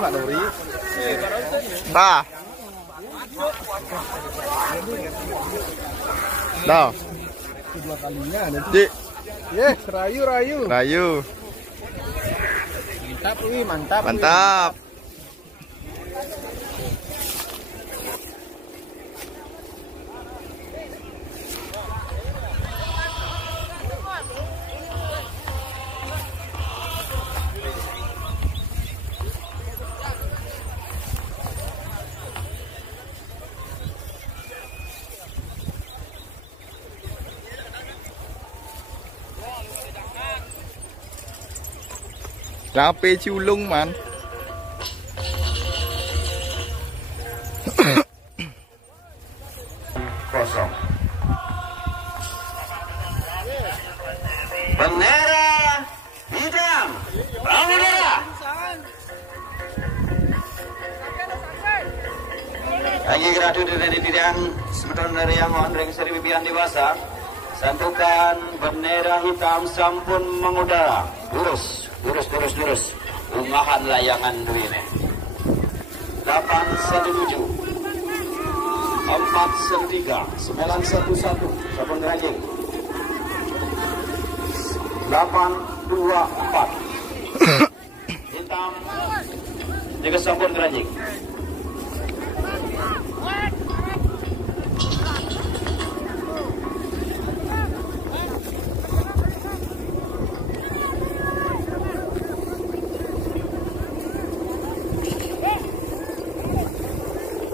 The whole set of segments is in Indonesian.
Mbak Dori. Bah. Dah. Kedua kalinya Di. Yes, rayu. Mantap, wih, mantap. Mantap. Rapi culung man. Kosong. Bendera hitam. Bendera. Lagi gradu dari bidang semeton dari yang ring seri bibian dewasa. Santukan bendera hitam sampun mengudara. Lurus. Ungahan layangan duwine 817 413 911 sampun ngerajing 824 hitam juga sampun ngerajing.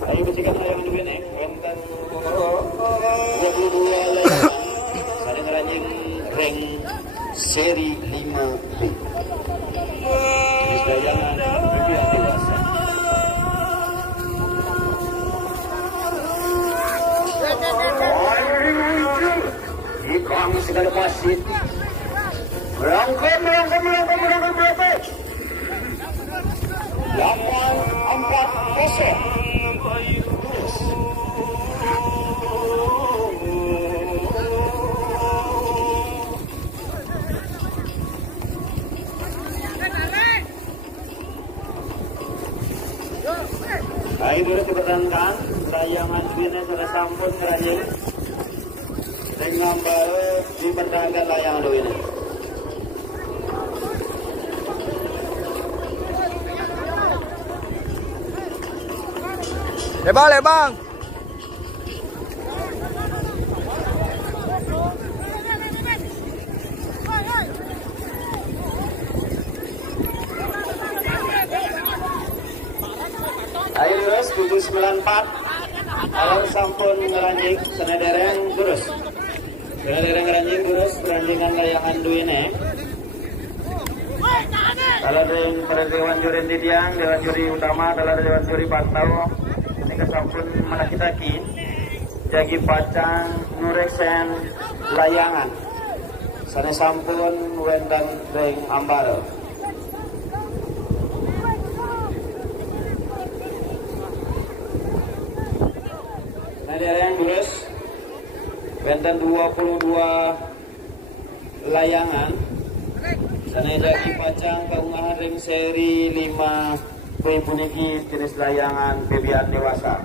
Ayo bersihkan layangan dulu nih. Wonten 22 layangan. Saya ngeranjing ring seri 5B. Jenis layangan berbeda dewasa. Ikang segala pasit. Merangkum. 840. Ayo dulu dipertahankan. Layangan duitnya sudah sampun ngerajin. Dengan baru dipertahankan layangan duitnya. Lebang. Ayo terus 794. Kalau sampun ngeranjing senedereng terus. Senedereng ngeranjing terus peranjingan layangan duine. Kalau dengan pada dewan juri tidiang, dewan juri utama adalah dewan juri pantau. Ini kesampun menakitaki jagi pacang nureksen layangan. Sana sampun wendang deng ambaro. Yang terus benten 22 layangan sana jadi pacang keungahan ring seri 5 puniki jenis layangan bebian dewasa.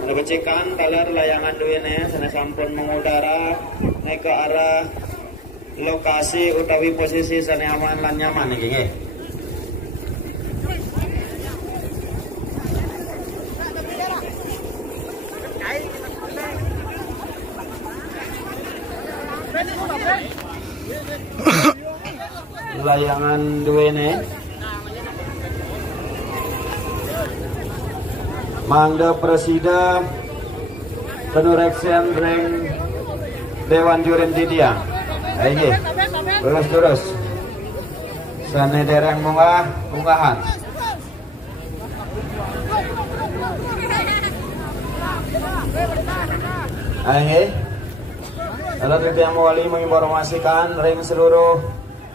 Ada kecekan kaler layangan duene sana sampun mengudara naik ke arah lokasi utawi posisi sana aman lan nyaman iki nggih. Layangan duene mangda presida penureksen ring dewan jurin tidiang. Ayo terus sane dereng ungahan. Ayo kalau tidiang mewali menginformasikan ring seluruh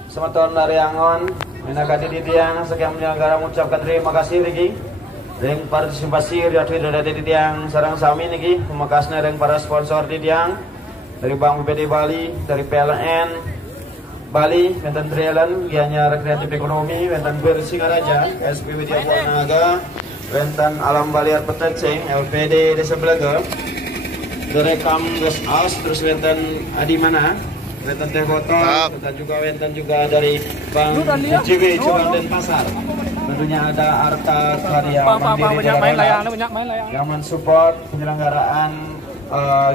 semeton dari Angon minakati tidiang sekian penyelenggara mengucapkan terima kasih Riki ring partisipasi riadwi dari tidiang sarang sami niki pemakasnya ring para sponsor tidiang dari Bank BPD Bali, dari PLN, Bali, wonten Trialan, Gianyar Kreatif Ekonomi, wonten Bersingaraja, SP Widya Naga, wonten Alam Baliar Peteceng, LPD Desa Belaga, direkam Gus As, terus wonten Adi Mana, wonten Teh Botol, dan juga wonten juga dari Bang JW Curang Denpasar. Tentunya ada Arta Karya Mandiri yang mensupport penyelenggaraan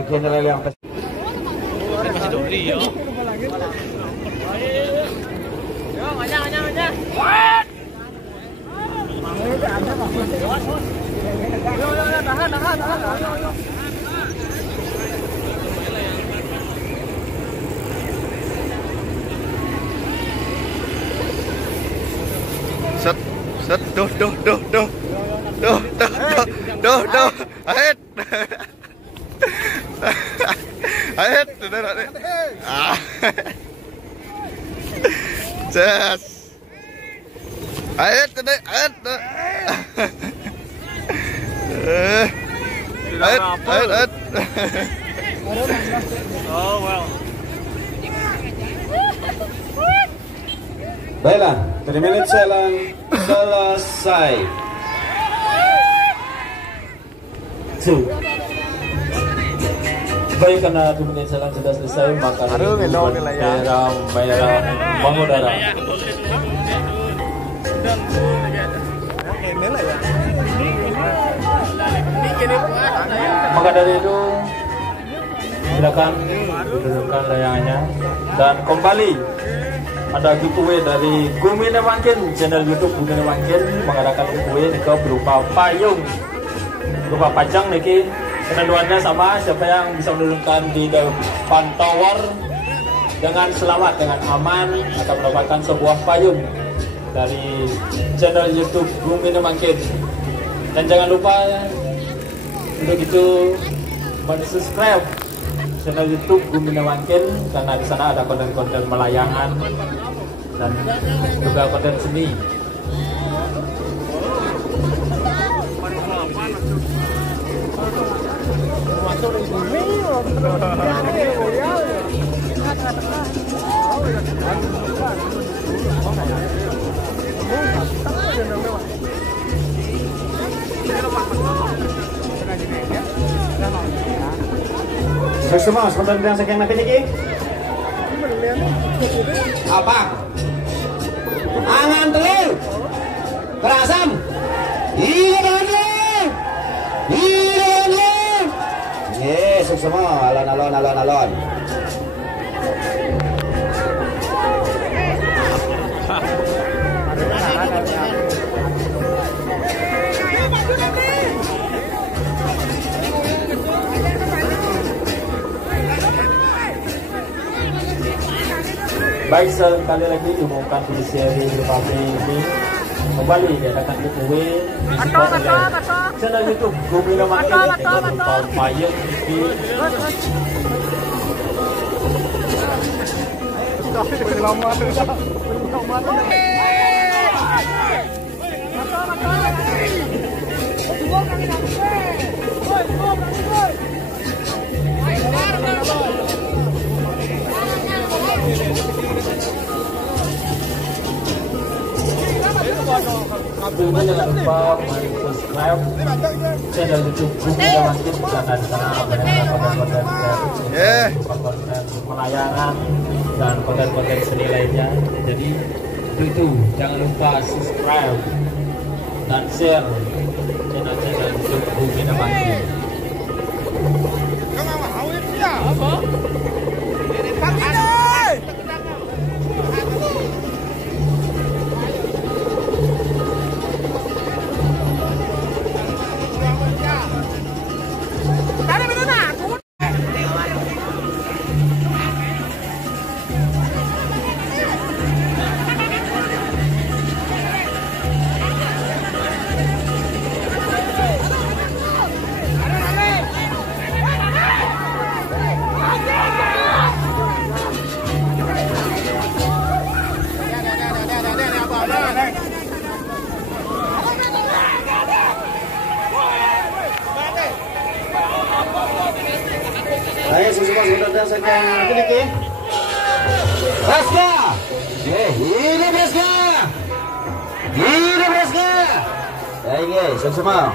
general yang Set, set, duh, ahet, ahet, ah, jas, ahet, ahet, ahet. Oh well. Baiklah, 3 menit selang selesai. Baik, karena 2 menit selang sudah selesai, maka bayar mengudara. Maka dari itu silakan dudukkan layangannya dan kembali ada giveaway dari Gumine Mangkin, channel YouTube Gumine Mangkin mengadakan giveaway niko berupa payung, berupa pajang niki. Ketentuannya sama, siapa yang bisa menurunkan di depan tower dengan selamat, dengan aman akan mendapatkan sebuah payung dari channel YouTube Gumine Mangkin. Dan jangan lupa untuk itu subscribe channel YouTube Gumine Mangkin karena di sana ada konten-konten melayangan dan juga konten seni. Semua sebentar yang sekian nanti niki. Apa? Angan telur. Kerasam. Iya telur. Iya telur. Yes, semua alon. Baik, sekali lagi diumumkan di seri Republik ini kembali diadakan giveaway channel YouTube Gumine Mangkin berupa payung di Tentunya jangan lupa subscribe channel YouTube Gumine Mangkin karena di sana banyak konten-konten konten pelayanan dan konten-konten seni lainnya. Jadi itu jangan lupa subscribe dan share channel YouTube Gumine Mangkin. Baik, semua sebentar saja sedikit. Breska. Ini Breska. Ini Breska. Ayo, sama-sama.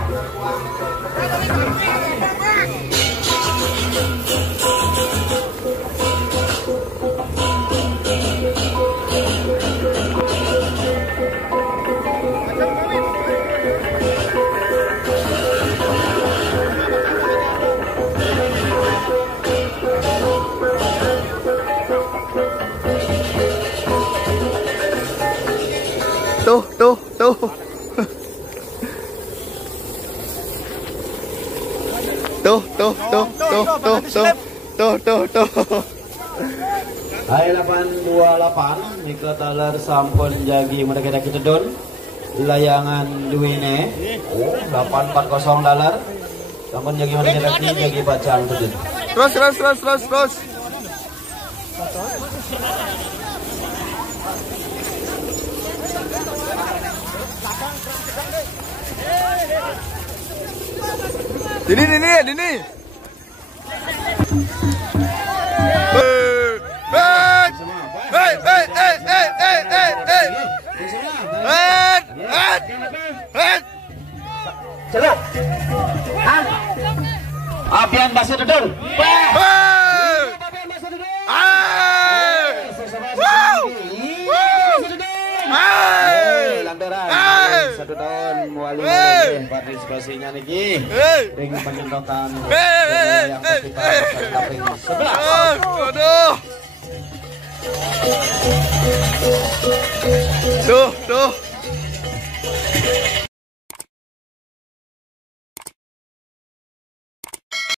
Tuh. Hai 828 Mika talar sampun jagi mereka kita don layangan duwine 840 dolar sampun jagi mereka lagi jagi bacaan tudun. Terus. Dini. Celuk. Apian basah dudul. Lantaran 1 tahun wali partisipasinya niki ring penyendotan yang sekitar ring 11. Tuh.